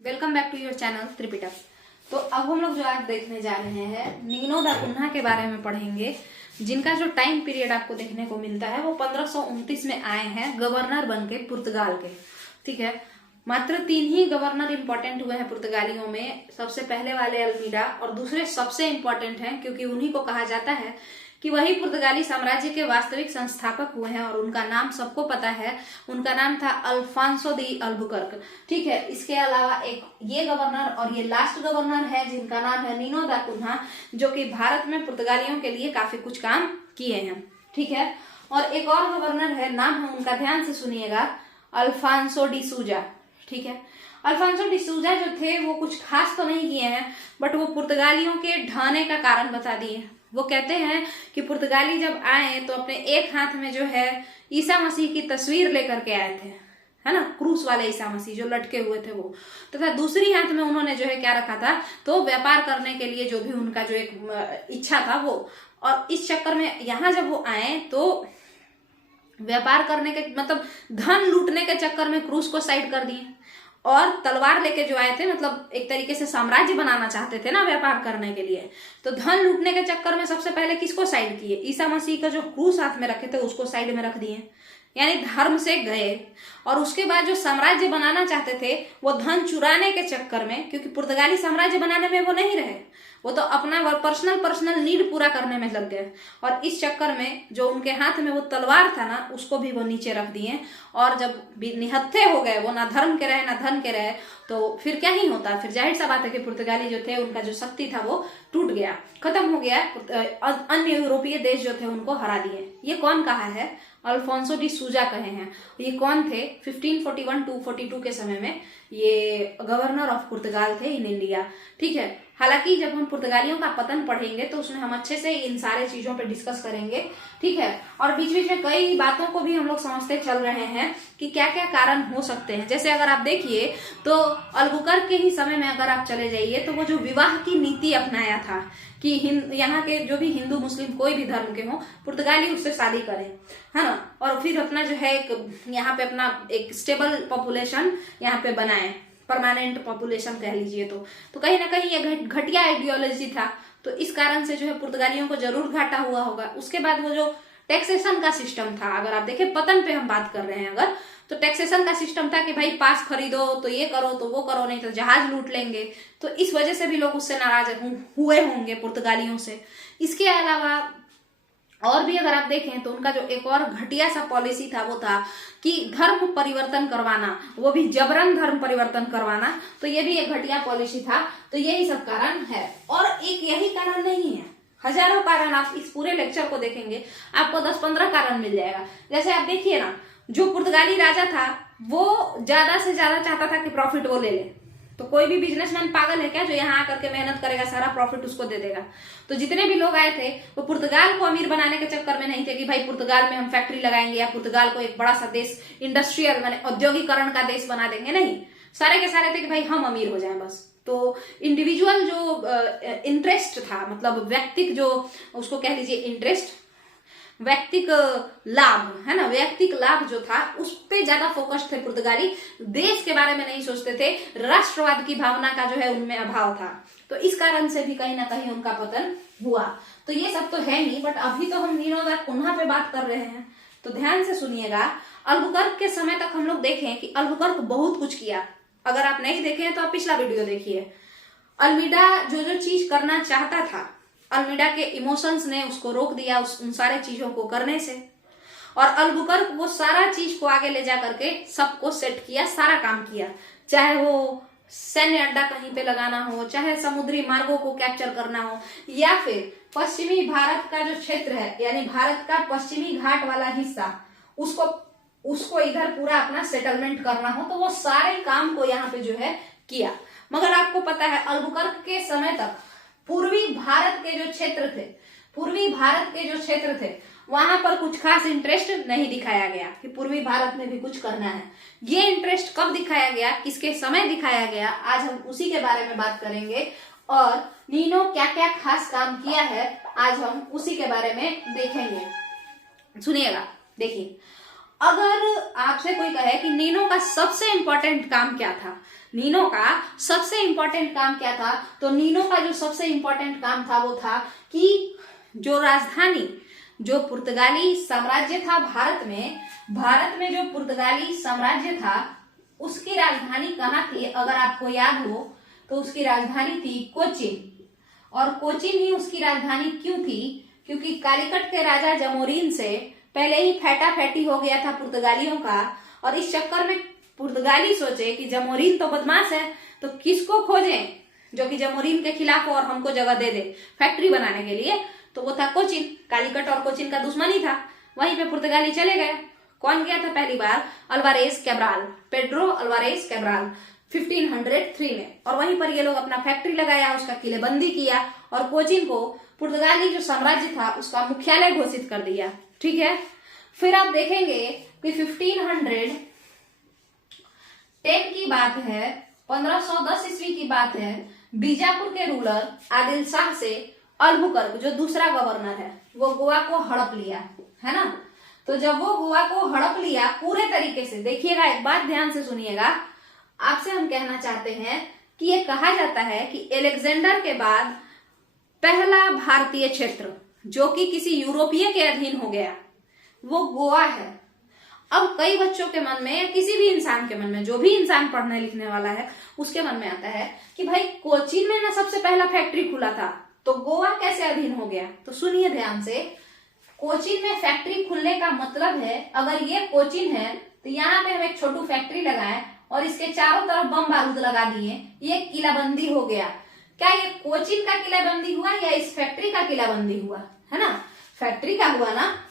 Welcome back to your channel Tripitaka. तो अब हम लोग जो आज देखने जा रहे हैं नीनो दा कुन्हा के बारे में पढ़ेंगे, जिनका जो टाइम पीरियड आपको देखने को मिलता है वो 1529 में आए हैं गवर्नर बनके पुर्तगाल के। ठीक है, मात्र 3 ही गवर्नर इंपॉर्टेंट हुए हैं पुर्तगालियों में। सबसे पहले वाले अल्मीडा और दूसरे सबसे इंपॉर्टेंट हैं क्योंकि उन्हीं को कहा जाता है कि वही पुर्तगाली साम्राज्य के वास्तविक संस्थापक हुए हैं और उनका नाम सबको पता है। उनका नाम था अल्फांसो दी अल्बुकर्क। ठीक है, इसके अलावा एक ये गवर्नर और ये लास्ट गवर्नर है जिनका नाम है नीनो दा कुन्हा, जो कि भारत में पुर्तगालियों के लिए काफी कुछ काम किए हैं। ठीक है, और एक और गवर्नर है, नाम है उनका, ध्यान से सुनिएगा, अल्फांसो डी सूजा। ठीक है, अल्फांसो डी सूजा जो थे वो कुछ खास तो नहीं किए हैं, बट वो पुर्तगालियों के ढाने का कारण बता दिए। वो कहते हैं कि पुर्तगाली जब आए तो अपने एक हाथ में जो है ईसा मसीह की तस्वीर लेकर के आए थे, है ना, क्रूस वाले ईसा मसीह जो लटके हुए थे वो, तथा दूसरी हाथ में उन्होंने जो है क्या रखा था, तो व्यापार करने के लिए जो भी उनका जो एक इच्छा था वो। और इस चक्कर में यहाँ जब वो आए तो व्यापार करने के मतलब धन लूटने के चक्कर में क्रूस को साइड कर दिए और तलवार लेके जो आए थे, मतलब एक तरीके से साम्राज्य बनाना चाहते थे ना व्यापार करने के लिए। तो धन लूटने के चक्कर में सबसे पहले किसको साइड किए? ईसा मसीह का जो क्रूस हाथ में रखे थे उसको साइड में रख दिए, यानी धर्म से गए। और उसके बाद जो साम्राज्य बनाना चाहते थे वो धन चुराने के चक्कर में, क्योंकि पुर्तगाली साम्राज्य बनाने में वो नहीं रहे, वो तो अपना पर्सनल नीड पूरा करने में लग गए। और इस चक्कर में जो उनके हाथ में वो तलवार था ना, उसको भी वो नीचे रख दिए। और जब निहत्थे हो गए, वो ना धर्म के रहे ना धन के रहे, तो फिर क्या ही होता। फिर जाहिर सा बात है कि पुर्तगाली जो थे उनका जो शक्ति था वो टूट गया, खत्म हो गया। अन्य यूरोपीय देश जो थे उनको हरा दिए। ये कौन कहा है? अल्फोंसो डी सूजा कहे हैं। ये कौन थे? 1541 टू 42 के समय में ये गवर्नर ऑफ पुर्तगाल थे इन इंडिया। ठीक है, हालांकि जब हम पुर्तगालियों का पतन पढ़ेंगे तो उसमें हम अच्छे से इन सारे चीजों पे डिस्कस करेंगे। ठीक है, और बीच बीच में कई बातों को भी हम लोग समझते चल रहे हैं कि क्या क्या कारण हो सकते हैं। जैसे अगर आप देखिए तो अल्बुकर्क के ही समय में अगर आप चले जाइए तो वो जो विवाह की नीति अपनाया था कि यहाँ के जो भी हिंदू मुस्लिम कोई भी धर्म के हो, पुर्तगाली उससे शादी करें, है ना, और फिर अपना जो है यहाँ पे अपना एक स्टेबल पॉपुलेशन यहाँ पे बनाए, परमानेंट पॉपुलेशन कह लीजिए। तो कहीं ना कहीं ये घटिया आइडियोलॉजी था। तो इस कारण से जो है पुर्तगालियों को जरूर घाटा हुआ होगा। उसके बाद वो जो टैक्सेशन का सिस्टम था, अगर आप देखें पतन पे हम बात कर रहे हैं अगर, तो टैक्सेशन का सिस्टम था कि भाई पास खरीदो तो ये करो तो वो करो, नहीं तो जहाज लूट लेंगे। तो इस वजह से भी लोग उससे नाराज हुए होंगे पुर्तगालियों से। इसके अलावा और भी अगर आप देखें तो उनका जो एक और घटिया सा पॉलिसी था वो था कि धर्म परिवर्तन करवाना, वो भी जबरन धर्म परिवर्तन करवाना। तो ये भी एक घटिया पॉलिसी था। तो यही सब कारण है, और एक यही कारण नहीं है, हजारों कारण। आप इस पूरे लेक्चर को देखेंगे आपको 10-15 कारण मिल जाएगा। जैसे आप देखिए ना, जो पुर्तगाली राजा था वो ज्यादा से ज्यादा चाहता था कि प्रॉफिट वो ले ले। तो कोई भी बिजनेसमैन पागल है क्या जो यहाँ आकर के मेहनत करेगा, सारा प्रॉफिट उसको दे देगा? तो जितने भी लोग आए थे वो पुर्तगाल को अमीर बनाने के चक्कर में नहीं थे कि भाई पुर्तगाल में हम फैक्ट्री लगाएंगे या पुर्तगाल को एक बड़ा सा देश, इंडस्ट्रियल माने औद्योगिकरण का देश बना देंगे। नहीं, सारे के सारे थे कि भाई हम अमीर हो जाएं बस। तो इंडिविजुअल जो इंटरेस्ट था, मतलब व्यक्तिक जो उसको कह लीजिए इंटरेस्ट, व्यक्तिक लाभ, है ना, व्यक्तिक लाभ जो था उस पे ज्यादा फोकस थे पुर्तगाली। देश के बारे में नहीं सोचते थे, राष्ट्रवाद की भावना का जो है उनमें अभाव था। तो इस कारण से भी कहीं ना कहीं उनका पतन हुआ। तो ये सब तो है ही, बट अभी तो हम नीनो दा कुन्हा पे बात कर रहे हैं, तो ध्यान से सुनिएगा। अल्बुकर्क के समय तक हम लोग देखें कि अल्बुकर्क बहुत कुछ किया। अगर आप नहीं देखे हैं तो आप पिछला वीडियो देखिए। अल्मीडा जो जो चीज करना चाहता था, अल्मीडा के इमोशंस ने उसको रोक दिया उन सारे चीजों को करने से। और अल्बुकर्क वो सारा चीज को आगे ले जा करके सबको सेट किया, सारा काम किया, चाहे वो सैन्य अड्डा कहीं पे लगाना हो, चाहे समुद्री मार्गों को कैप्चर करना हो, या फिर पश्चिमी भारत का जो क्षेत्र है, यानी भारत का पश्चिमी घाट वाला हिस्सा, उसको इधर पूरा अपना सेटलमेंट करना हो, तो वो सारे काम को यहाँ पे जो है किया। मगर आपको पता है अल्बुकर्क के समय तक पूर्वी भारत के जो क्षेत्र थे वहां पर कुछ खास इंटरेस्ट नहीं दिखाया गया कि पूर्वी भारत में भी कुछ करना है। ये इंटरेस्ट कब दिखाया गया, किसके समय दिखाया गया, आज हम उसी के बारे में बात करेंगे। और नीनो क्या क्या खास काम किया है आज हम उसी के बारे में देखेंगे। सुनिएगा, देखिए, अगर आपसे कोई कहे कि नीनो का सबसे इंपॉर्टेंट काम क्या था, नीनो का सबसे इंपॉर्टेंट काम क्या था? तो नीनो का जो सबसे इंपॉर्टेंट काम था वो था कि जो राजधानी, जो पुर्तगाली साम्राज्य था भारत में जो पुर्तगाली साम्राज्य था उसकी राजधानी कहाँ थी? अगर आपको याद हो तो उसकी राजधानी थी कोचिन। और कोचिन ही उसकी राजधानी क्यों थी? क्योंकि कालीकट के राजा जमोरीन से पहले ही फैटी हो गया था पुर्तगालियों का, और इस चक्कर में पुर्तगाली सोचे कि जमोरीन तो बदमाश है, तो किसको खोजें जो कि जमोरीन के खिलाफ हो और हमको जगह दे दे फैक्ट्री बनाने के लिए। तो वो था कोचिन। कालीकट और कोचिन का दुश्मनी था। वहीं पे पुर्तगाली चले गए। कौन गया था पहली बार? Alvares Cabral, Pedro Alvares Cabral 1503 में। और वहीं पर ये लोग अपना फैक्ट्री लगाया, उसका किलेबंदी किया और कोचिन को पुर्तगाली जो साम्राज्य था उसका मुख्यालय घोषित कर दिया। ठीक है। फिर आप देखेंगे कि 1510 की बात है, 1510 ईस्वी की बात है, बीजापुर के रूलर आदिल शाह से अल्बुकर्क जो दूसरा गवर्नर है वो गोवा को हड़प लिया, है ना। तो जब वो गोवा को हड़प लिया पूरे तरीके से, देखिएगा एक बात ध्यान से सुनिएगा, आपसे हम कहना चाहते हैं कि ये कहा जाता है कि अलेक्जेंडर के बाद पहला भारतीय क्षेत्र जो कि किसी यूरोपीय के अधीन हो गया वो गोवा है। अब कई बच्चों के मन में या किसी भी इंसान के मन में, जो भी इंसान पढ़ने लिखने वाला है उसके मन में आता है कि भाई कोचीन में ना सबसे पहला फैक्ट्री खुला था तो गोवा कैसे अधीन हो गया। तो सुनिए ध्यान से, कोचीन में फैक्ट्री खुलने का मतलब है अगर ये कोचीन है तो यहाँ पे हम एक छोटू फैक्ट्री लगाए और इसके चारों तरफ बम बारूद लगा दिए, ये किलाबंदी हो गया। क्या ये कोचीन का किलाबंदी हुआ या इस फैक्ट्री का किलाबंदी हुआ? है ना, फैक्ट्री का हुआ ना।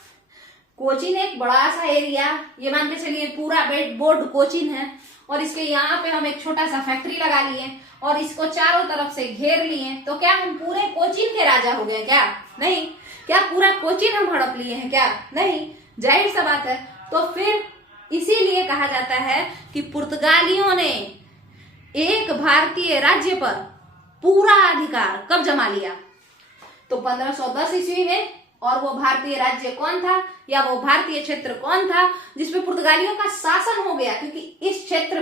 कोचीन एक बड़ा सा एरिया, ये मान के चलिए पूरा बोर्ड कोचीन है और इसके यहाँ पे हम एक छोटा सा फैक्ट्री लगा लिए और इसको चारों तरफ से घेर लिए, तो क्या हम पूरे कोचीन के राजा हो गए? क्या नहीं। क्या पूरा कोचीन हम हड़प लिए हैं? क्या नहीं। जाहिर सा बात है। तो फिर इसीलिए कहा जाता है कि पुर्तगालियों ने एक भारतीय राज्य पर पूरा अधिकार कब जमा लिया? तो 1510 ईस्वी में। और वो भारतीय राज्य कौन था या वो भारतीय क्षेत्र कौन था जिसपे पुर्तगालियों का शासन हो गया? क्योंकि इस क्षेत्र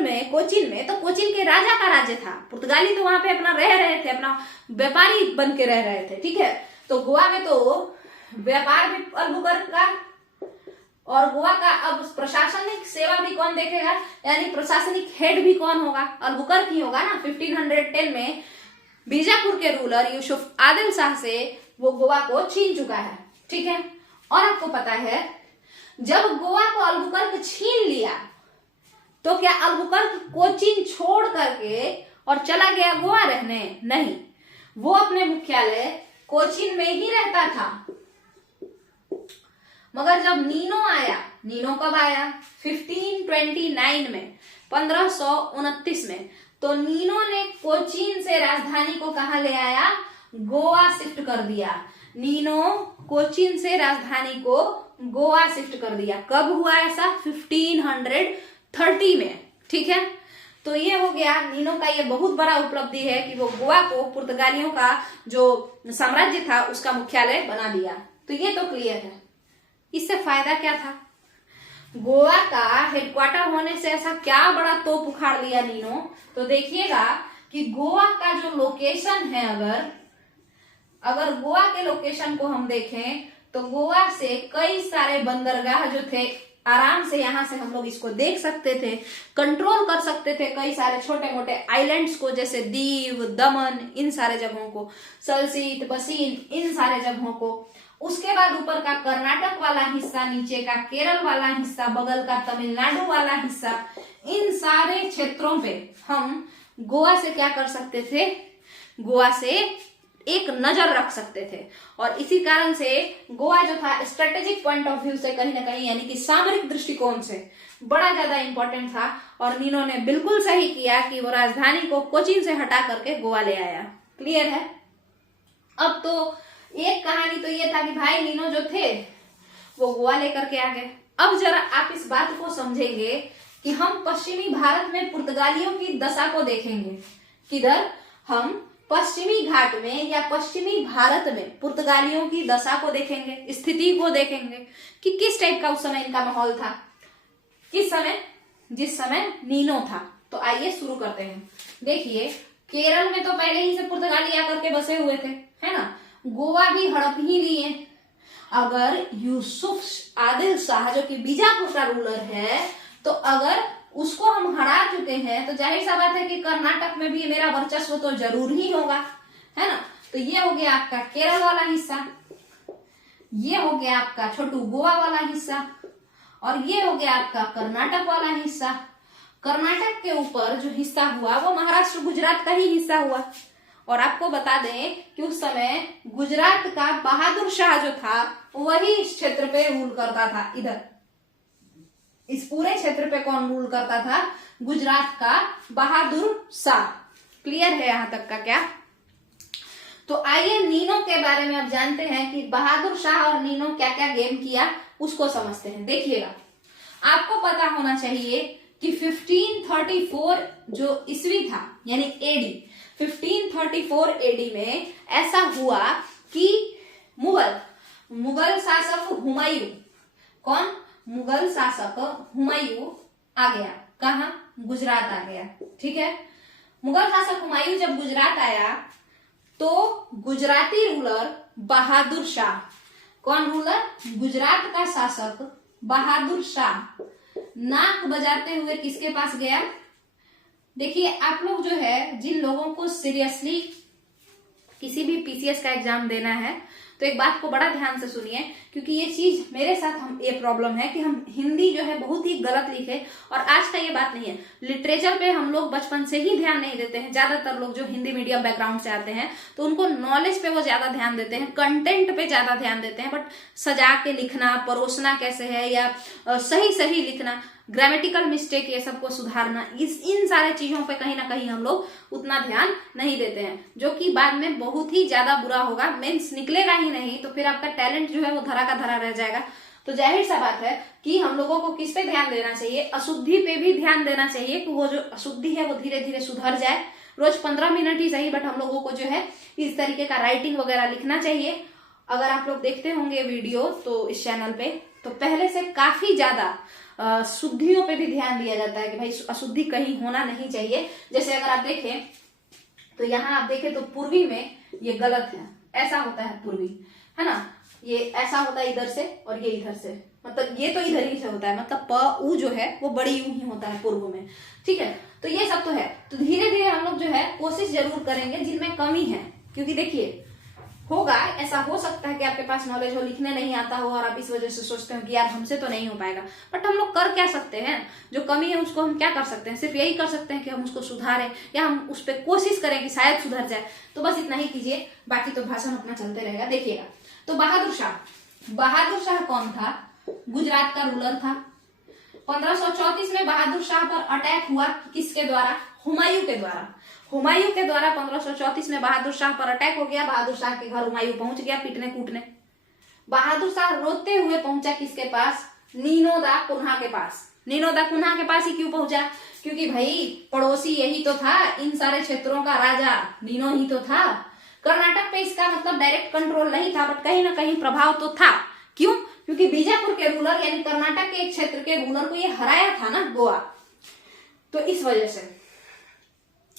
में कोचीन में तो कोचीन के राजा का राज्य था। पुर्तगाली तो वहां पे अपना रह रहे थे, अपना व्यापारी बन के रह रहे थे। ठीक है। तो गोवा में तो व्यापार भी अल्बुकर्क का, और गोवा का अब प्रशासनिक सेवा भी कौन देखेगा, यानी प्रशासनिक हेड भी कौन होगा? अल्बुकर्क ही होगा ना। 1510 में बीजापुर के रूलर यूसुफ आदिल शाह से वो गोवा को छीन चुका है। ठीक है। और आपको पता है जब गोवा को अल्बुकर्क छीन लिया तो क्या अल्बुकर्क कोचीन छोड़ करके और चला गया गोवा रहने? नहीं, वो अपने मुख्यालय कोचीन में ही रहता था। मगर जब नीनो आया, नीनो कब आया? 1529 में, 1529 में। तो नीनो ने कोचीन से राजधानी को कहां ले आया? गोवा शिफ्ट कर दिया। नीनो कोचीन से राजधानी को गोवा शिफ्ट कर दिया। कब हुआ ऐसा? 1530 में। ठीक है। तो ये हो गया नीनो का, ये बहुत बड़ा उपलब्धि है कि वो गोवा को पुर्तगालियों का जो साम्राज्य था उसका मुख्यालय बना दिया। तो ये तो क्लियर है। इससे फायदा क्या था? गोवा का हेडक्वार्टर होने से ऐसा क्या बड़ा तोप उखाड़ लिया नीनो? तो देखिएगा कि गोवा का जो लोकेशन है, अगर गोवा के लोकेशन को हम देखें तो गोवा से कई सारे बंदरगाह जो थे, आराम से यहाँ से हम लोग इसको देख सकते थे, कंट्रोल कर सकते थे कई सारे छोटे मोटे आइलैंड्स को, जैसे दीव, दमन, इन सारे जगहों को, सलसीत, बसीन, इन सारे जगहों को। उसके बाद ऊपर का कर्नाटक वाला हिस्सा, नीचे का केरल वाला हिस्सा, बगल का तमिलनाडु वाला हिस्सा, इन सारे क्षेत्रों पे हम गोवा से क्या कर सकते थे? गोवा से एक नजर रख सकते थे। और इसी कारण से गोवा जो था स्ट्रेटेजिक पॉइंट ऑफ व्यू से कहीं ना कहीं, यानी कि सामरिक दृष्टिकोण से बड़ा ज्यादा इंपॉर्टेंट था। और नीनो ने बिल्कुल सही किया कि वो राजधानी को कोचीन से हटा करके गोवा ले आया। क्लियर है। अब तो एक कहानी तो ये था कि भाई नीनो जो थे वो गोवा लेकर के आ गए। अब जरा आप इस बात को समझेंगे कि हम पश्चिमी भारत में पुर्तगालियों की दशा को देखेंगे। किधर? हम पश्चिमी घाट में या पश्चिमी भारत में पुर्तगालियों की दशा को देखेंगे, स्थिति को देखेंगे कि किस टाइप का उस समय इनका माहौल था। किस समय? जिस समय नीनो था। तो आइए शुरू करते हैं। देखिए, केरल में तो पहले ही से पुर्तगाली आकर के बसे हुए थे, है ना, गोवा भी हड़प ही लिए। अगर यूसुफ आदिल शाह जो कि बीजापुर का रूलर है, तो अगर उसको हम हरा चुके हैं तो जाहिर सा बात है कि कर्नाटक में भी मेरा वर्चस्व तो जरूर ही होगा, है ना। तो ये हो गया आपका केरल वाला हिस्सा, ये हो गया आपका छोटू गोवा वाला हिस्सा, और ये हो गया आपका कर्नाटक वाला हिस्सा। कर्नाटक के ऊपर जो हिस्सा हुआ वो महाराष्ट्र गुजरात का ही हिस्सा हुआ। और आपको बता दें कि उस समय गुजरात का बहादुर शाह जो था वही इस क्षेत्र पे रूल करता था। इधर इस पूरे क्षेत्र पे कौन रूल करता था? गुजरात का बहादुर शाह। क्लियर है यहां तक का क्या? तो आइए नीनो के बारे में अब जानते हैं कि बहादुर शाह और नीनो क्या क्या गेम किया, उसको समझते हैं। देखिएगा, आपको पता होना चाहिए कि 1534 जो ईस्वी था यानी एडी, 1534 एडी में ऐसा हुआ कि मुगल शासक हुमायूं, कौन? मुगल शासक हुमायूं आ गया। कहा? गुजरात आ गया। ठीक है, मुगल शासक हुमायूं जब गुजरात आया तो गुजराती रूलर बहादुर शाह, कौन रूलर? गुजरात का शासक बहादुर शाह नाक बजाते हुए किसके पास गया? देखिए, आप लोग जो है, जिन लोगों को सीरियसली किसी भी पीसीएस का एग्जाम देना है तो एक बात को बड़ा ध्यान से सुनिए, क्योंकि ये चीज मेरे साथ हम ये प्रॉब्लम है कि हम हिंदी जो है बहुत ही गलत लिखे। और आज का ये बात नहीं है, लिटरेचर पे हम लोग बचपन से ही ध्यान नहीं देते हैं। ज्यादातर लोग जो हिंदी मीडियम बैकग्राउंड से आते हैं तो उनको नॉलेज पे वो ज्यादा ध्यान देते हैं, कंटेंट पे ज्यादा ध्यान देते हैं, बट सजा के लिखना, परोसना कैसे है, या सही सही लिखना, ग्रामेटिकल मिस्टेक, ये सबको सुधारना, इन सारे चीजों पे कहीं ना कहीं हम लोग उतना ध्यान नहीं देते हैं, जो कि बाद में बहुत ही ज्यादा बुरा होगा। मेंस निकलेगा ही नहीं तो फिर आपका टैलेंट जो है वो धरा का धरा रह जाएगा। तो जाहिर सा बात है कि हम लोगों को किस पे ध्यान देना चाहिए? अशुद्धि पे भी ध्यान देना चाहिए कि वो जो अशुद्धि है वो धीरे धीरे सुधर जाए। रोज 15 मिनट ही सही, बट हम लोगों को जो है इस तरीके का राइटिंग वगैरह लिखना चाहिए। अगर आप लोग देखते होंगे वीडियो तो इस चैनल पे, तो पहले से काफी ज्यादा शुद्धियों पे भी ध्यान दिया जाता है कि भाई अशुद्धि कहीं होना नहीं चाहिए। जैसे अगर आप देखें तो यहाँ आप देखें तो पूर्वी में ये गलत है, ऐसा होता है पूर्वी, है ना, ये ऐसा होता है इधर से और ये इधर से, मतलब ये तो इधर ही से होता है, मतलब प उ जो है वो बड़ी यूं ही होता है पूर्व में। ठीक है, तो ये सब तो है। तो धीरे धीरे हम लोग जो है कोशिश जरूर करेंगे जिनमें कमी है, क्योंकि देखिए होगा, ऐसा हो सकता है कि आपके पास नॉलेज हो, लिखने नहीं आता हो और आप इस वजह से सोचते हो कि यार हमसे तो नहीं हो पाएगा। बट हम लोग कर क्या सकते हैं? जो कमी है उसको हम क्या कर सकते हैं? सिर्फ यही कर सकते हैं कि हम उसको सुधारें या हम उस पर कोशिश करें कि शायद सुधर जाए। तो बस इतना ही कीजिए, बाकी तो भाषण अपना चलते रहेगा। देखिएगा, तो बहादुर शाह कौन था? गुजरात का रूलर था। 1534 में बहादुर शाह पर अटैक हुआ, किसके द्वारा? हुमायूं के द्वारा। हुमायूं के द्वारा 1534 में बहादुर शाह पर अटैक हो गया। बहादुर शाह के घर हुमायूं पहुंच गया पीटने कूटने। बहादुर शाह रोते हुए पहुंचा किसके पास? नीनो दा कुन्हा के पास। नीनो दा कुन्हा के पास ही क्यों पहुंचा? क्योंकि भाई पड़ोसी यही तो था, इन सारे क्षेत्रों का राजा नीनो ही तो था। कर्नाटक पे इसका मतलब डायरेक्ट कंट्रोल नहीं था, बट कहीं ना कहीं प्रभाव तो था। क्यों? क्योंकि बीजापुर के रूलर यानी कर्नाटक के एक क्षेत्र के रूलर को ये हराया था ना, गोवा, तो इस वजह से।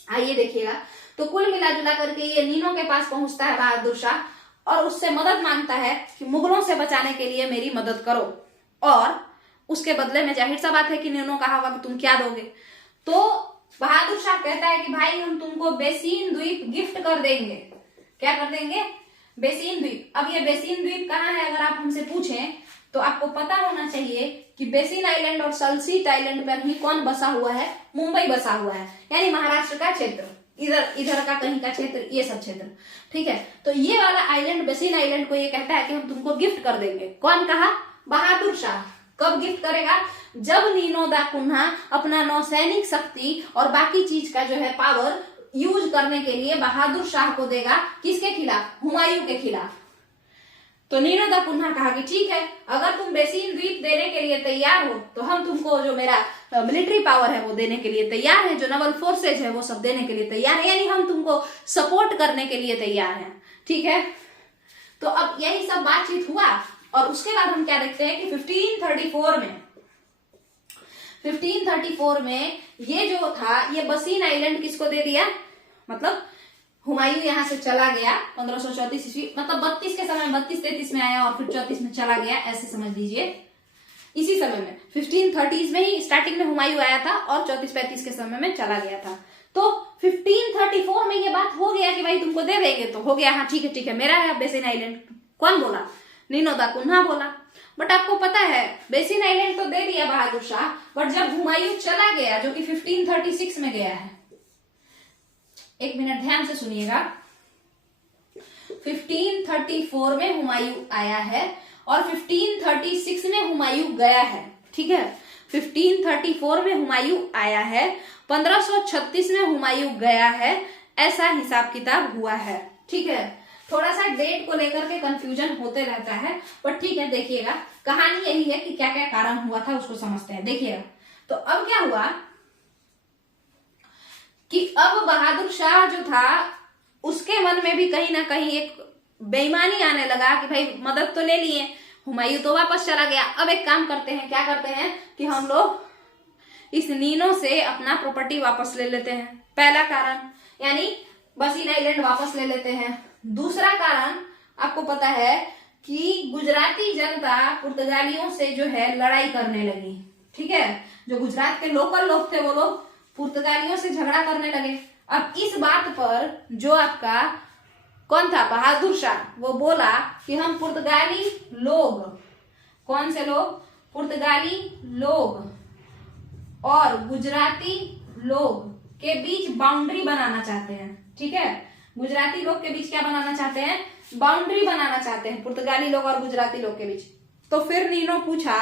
आइए देखिएगा, तो कुल मिला जुला करके ये नीनो के पास पहुंचता है बहादुर शाह और उससे मदद मांगता है कि मुगलों से बचाने के लिए मेरी मदद करो। और उसके बदले में जाहिर सा बात है कि नीनो कहा होगा कि तुम क्या दोगे? तो बहादुर शाह कहता है कि भाई हम तुमको बेसिन द्वीप गिफ्ट कर देंगे। क्या कर देंगे? बेसिन द्वीप। अब ये बेसिन द्वीप कहाँ है अगर आप हमसे पूछें तो आपको पता होना चाहिए कि बेसिन आइलैंड और सल्सीट आइलैंड पर ही कौन बसा हुआ है? मुंबई बसा हुआ है, यानी महाराष्ट्र का क्षेत्र, इधर का कहीं का क्षेत्र, ये सब क्षेत्र। ठीक है, तो ये वाला आइलैंड, बेसिन आइलैंड को ये कहता है कि हम तुमको गिफ्ट कर देंगे। कौन कहा? बहादुर शाह। कब गिफ्ट करेगा? जब नीनो दा कुन्हा अपना नौसैनिक शक्ति और बाकी चीज का जो है पावर यूज करने के लिए बहादुर शाह को देगा। किसके खिलाफ? हुमायूं के खिलाफ। तो नीनो दा कुन्हा कहा कि ठीक है, अगर तुम बेसिन द्वीप देने के लिए तैयार हो तो हम तुमको जो मेरा मिलिट्री पावर है वो देने के लिए तैयार है, जो नवल फोर्सेज है वो सब देने के लिए तैयार है, यानी हम तुमको सपोर्ट करने के लिए तैयार हैं। ठीक है, तो अब यही सब बातचीत हुआ और उसके बाद हम क्या देखते हैं कि 1534 1534 में ये जो था ये बसीन आइलैंड किसको दे दिया, मतलब हुमायूं यहाँ से चला गया 1534 ईस्वी, मतलब 32 के समय 32-33 में आया और फिर 34 में चला गया, ऐसे समझ लीजिए। इसी समय में 1530s में ही स्टार्टिंग में हुमायूं आया था और 34-35 के समय में चला गया था। तो 1534 में ये बात हो गया कि भाई तुमको दे देंगे, तो हो गया, हाँ ठीक है मेरा है बेसिन आइलैंड। कौन बोला? नीनो दा कुन्हा बोला। बट आपको पता है बेसिन आइलैंड तो दे दिया बहादुर शाह, बट जब हुमायूं चला गया जो कि 1536 में गया है, एक मिनट ध्यान से सुनिएगा, 1534 में हुमायूं आया है और 1536 में हुमायूं गया है, ठीक है। 1534 में हुमायूं आया है, 1536 में हुमायूं गया है, ऐसा हिसाब किताब हुआ है, ठीक है। थोड़ा सा डेट को लेकर के कंफ्यूजन होते रहता है, बट ठीक है, देखिएगा कहानी यही है कि क्या क्या कारण हुआ था उसको समझते हैं। देखिएगा तो अब क्या हुआ कि अब बहादुर शाह जो था उसके मन में भी कहीं ना कहीं एक बेईमानी आने लगा कि भाई मदद तो ले लिए, हुमायूं तो वापस चला गया, अब एक काम करते हैं, क्या करते हैं कि हम लोग इस नीनो से अपना प्रॉपर्टी वापस ले लेते हैं। पहला कारण, यानी बसीन आइलैंड वापस ले लेते हैं। दूसरा कारण आपको पता है कि गुजराती जनता पुर्तगालियों से जो है लड़ाई करने लगी, ठीक है। जो गुजरात के लोकल लोग थे वो लोग पुर्तगालियों से झगड़ा करने लगे। अब इस बात पर जो आपका कौन था, बहादुर शाह, वो बोला कि हम पुर्तगाली लोग, कौन से लोग, पुर्तगाली लोग और गुजराती लोग के बीच बाउंड्री बनाना चाहते हैं, ठीक है। गुजराती लोग के बीच क्या बनाना चाहते हैं, बाउंड्री बनाना चाहते हैं, पुर्तगाली लोग और गुजराती लोग के बीच। तो फिर नीनो पूछा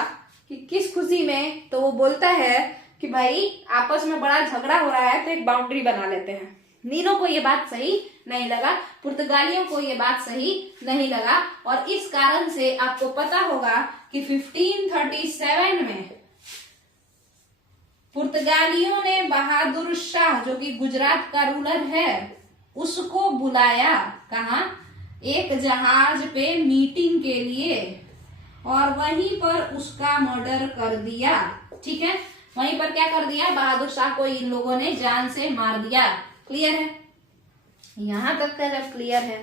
कि किस खुशी में, तो वो बोलता है कि भाई आपस में बड़ा झगड़ा हो रहा है तो एक बाउंड्री बना लेते हैं। नीनो को ये बात सही नहीं लगा, पुर्तगालियों को ये बात सही नहीं लगा, और इस कारण से आपको पता होगा कि 1537 में पुर्तगालियों ने बहादुर शाह जो कि गुजरात का रूलर है उसको बुलाया, कहा, एक जहाज पे मीटिंग के लिए, और वहीं पर उसका मर्डर कर दिया, ठीक है। वहीं पर क्या कर दिया, बहादुर शाह को इन लोगों ने जान से मार दिया। क्लियर है? यहां तक का जब क्लियर है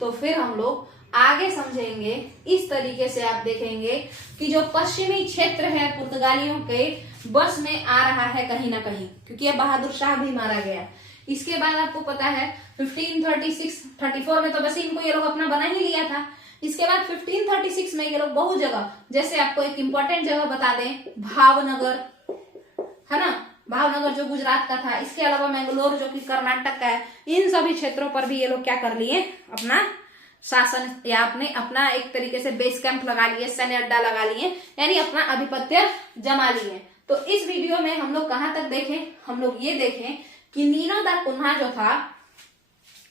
तो फिर हम लोग आगे समझेंगे। इस तरीके से आप देखेंगे कि जो पश्चिमी क्षेत्र है पुर्तगालियों के बस में आ रहा है कहीं ना कहीं, क्योंकि अब बहादुर शाह भी मारा गया। इसके बाद आपको पता है 1534 में तो बस इनको ये लोग अपना बना ही लिया था। इसके बाद 1536 में ये लोग बहुत जगह, जैसे आपको एक इंपॉर्टेंट जगह बता दें, भावनगर है ना, भावनगर जो गुजरात का था, इसके अलावा मैंगलोर जो कि कर्नाटक का है, इन सभी क्षेत्रों पर भी ये लोग क्या कर लिए, अपना शासन या अपने अपना एक तरीके से बेस कैंप लगा लिए, सैन्य अड्डा लगा लिए, यानी अपना आधिपत्य जमा लिए। तो इस वीडियो में हम लोग कहां तक देखें, हम लोग ये देखें कि नीनो दा कुन्हा जो था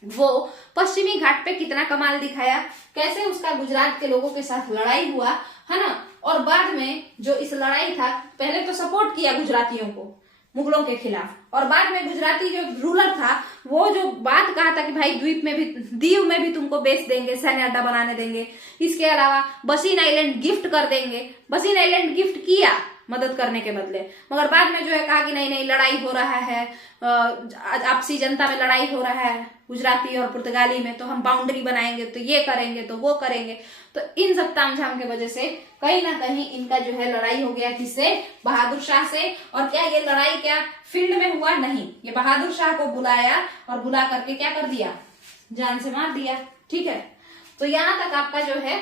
वो पश्चिमी घाट पे कितना कमाल दिखाया, कैसे उसका गुजरात के लोगों के साथ लड़ाई हुआ, है ना, और बाद में जो इस लड़ाई था, पहले तो सपोर्ट किया गुजरातियों को मुगलों के खिलाफ, और बाद में गुजराती जो रूलर था वो जो बात कहा था कि भाई द्वीप में भी, दीव में भी तुमको बेच देंगे, सैन्य अड्डा बनाने देंगे, इसके अलावा बसीन आइलैंड गिफ्ट कर देंगे। बसीन आइलैंड गिफ्ट किया मदद करने के बदले, मगर बाद में जो है कहा कि नहीं लड़ाई हो रहा है, आपसी जनता में लड़ाई हो रहा है गुजराती और पुर्तगाली में, तो हम बाउंड्री बनाएंगे, तो ये करेंगे, तो वो करेंगे। तो इन सब तामझाम के वजह से कहीं ना कहीं इनका जो है लड़ाई हो गया, किससे, बहादुर शाह से। और क्या ये लड़ाई क्या फील्ड में हुआ, नहीं, ये बहादुर शाह को बुलाया और बुला करके क्या कर दिया, जान से मार दिया, ठीक है। तो यहां तक आपका जो है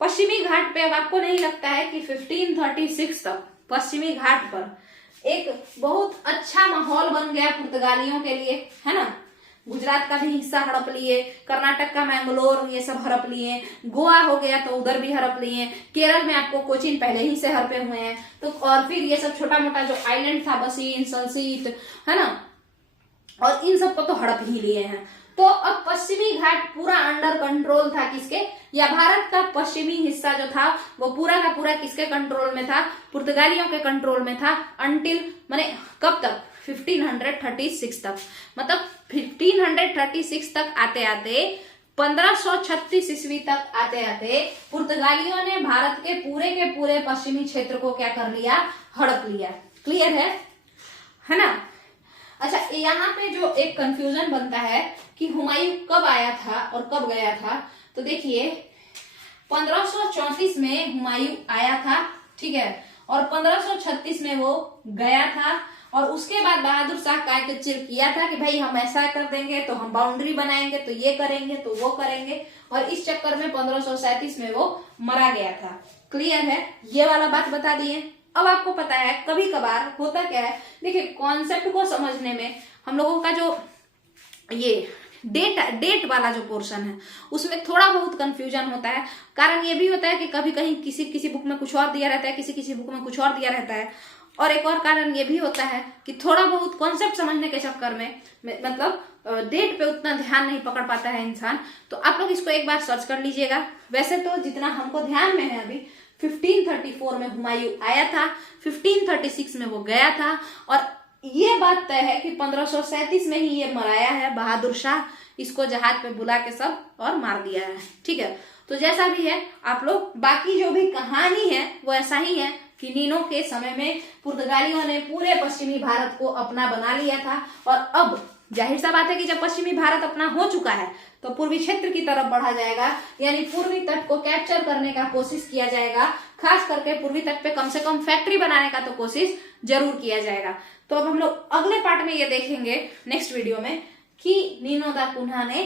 पश्चिमी घाट पे, अब आपको नहीं लगता है कि 1536 तक पश्चिमी घाट पर एक बहुत अच्छा माहौल बन गया पुर्तगालियों के लिए, है ना। गुजरात का भी हिस्सा हड़प लिए, कर्नाटक का मैंगलोर ये सब हड़प लिए, गोवा हो गया तो उधर भी हड़प लिए, केरल में आपको कोचीन पहले ही से हड़पे हुए हैं, तो और फिर ये सब छोटा मोटा जो आइलैंड था, बसीन, सलसीट, है ना, और इन सब को तो हड़प ही लिए हैं। तो अब पश्चिमी घाट पूरा अंडर कंट्रोल था किसके, या भारत का पश्चिमी हिस्सा जो था वो पूरा का पूरा किसके कंट्रोल में था, पुर्तगालियों के कंट्रोल में था, अंटिल माने कब तक, 1536 तक। मतलब 1536 तक आते आते 1536 ईस्वी तक आते आते पुर्तगालियों ने भारत के पूरे पश्चिमी क्षेत्र को क्या कर लिया, हड़प लिया। क्लियर है ना। अच्छा, यहाँ पे जो एक कंफ्यूजन बनता है कि हुमायूं कब आया था और कब गया था, तो देखिए 1534 में हुमायूं आया था, ठीक है, और 1536 में वो गया था। और उसके बाद बहादुर शाह का एक चिर किया था कि भाई हम ऐसा कर देंगे, तो हम बाउंड्री बनाएंगे, तो ये करेंगे, तो वो करेंगे, और इस चक्कर में 1537 में वो मरा गया था। क्लियर है, ये वाला बात बता दिए। अब आपको पता है कभी कभार होता क्या है, देखिए कॉन्सेप्ट को समझने में हम लोगों का जो ये डेट वाला जो पोर्शन है उसमें थोड़ा बहुत कंफ्यूजन होता है। कारण ये भी होता है कि कभी कहीं किसी बुक में कुछ और दिया रहता है, किसी बुक में कुछ और दिया रहता है। और एक और कारण ये भी होता है कि थोड़ा बहुत कॉन्सेप्ट समझने के चक्कर में मतलब डेट पे उतना ध्यान नहीं पकड़ पाता है इंसान। तो आप लोग इसको एक बार सर्च कर लीजिएगा। वैसे तो जितना हमको ध्यान में है अभी 1534 में हुमायूं आया था, 1536 में वो गया था, और ये बात तय है कि 1537 में ही ये मराया है। बहादुर शाह इसको जहाज पे बुला के सब और मार दिया है, ठीक है। तो जैसा भी है आप लोग, बाकी जो भी कहानी है वो ऐसा ही है कि नीनो के समय में पुर्तगालियों ने पूरे पश्चिमी भारत को अपना बना लिया था। और अब जाहिर सा बात है कि जब पश्चिमी भारत अपना हो चुका है तो पूर्वी क्षेत्र की तरफ बढ़ा जाएगा, यानी पूर्वी तट को कैप्चर करने का कोशिश किया जाएगा। खास करके पूर्वी तट पे कम से कम फैक्ट्री बनाने का तो कोशिश जरूर किया जाएगा। तो अब हम लोग अगले पार्ट में ये देखेंगे नेक्स्ट वीडियो में कि नीनो दा कुन्हा ने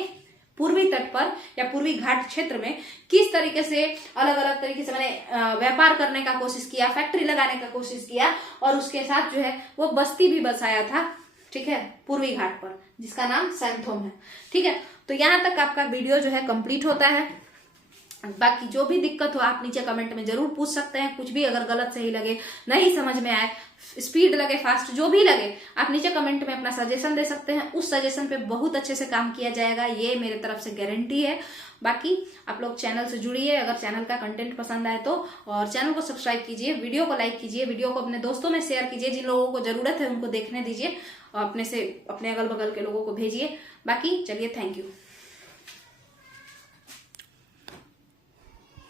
पूर्वी तट पर या पूर्वी घाट क्षेत्र में किस तरीके से अलग अलग तरीके से मैंने व्यापार करने का कोशिश किया, फैक्ट्री लगाने का कोशिश किया, और उसके साथ जो है वो बस्ती भी बसाया था, ठीक है, पूर्वी घाट पर, जिसका नाम सैंथोम है, ठीक है। तो यहाँ तक आपका वीडियो जो है कंप्लीट होता है। बाकी जो भी दिक्कत हो आप नीचे कमेंट में जरूर पूछ सकते हैं। कुछ भी अगर गलत सही लगे, नहीं समझ में आए, स्पीड लगे, फास्ट, जो भी लगे, आप नीचे कमेंट में अपना सजेशन दे सकते हैं। उस सजेशन पे बहुत अच्छे से काम किया जाएगा, ये मेरे तरफ से गारंटी है। बाकी आप लोग चैनल से जुड़िए अगर चैनल का कंटेंट पसंद आए तो, और चैनल को सब्सक्राइब कीजिए, वीडियो को लाइक कीजिए, वीडियो को अपने दोस्तों में शेयर कीजिए, जिन लोगों को जरूरत है उनको देखने दीजिए, और अपने अगल बगल के लोगों को भेजिए। बाकी चलिए, थैंक यू।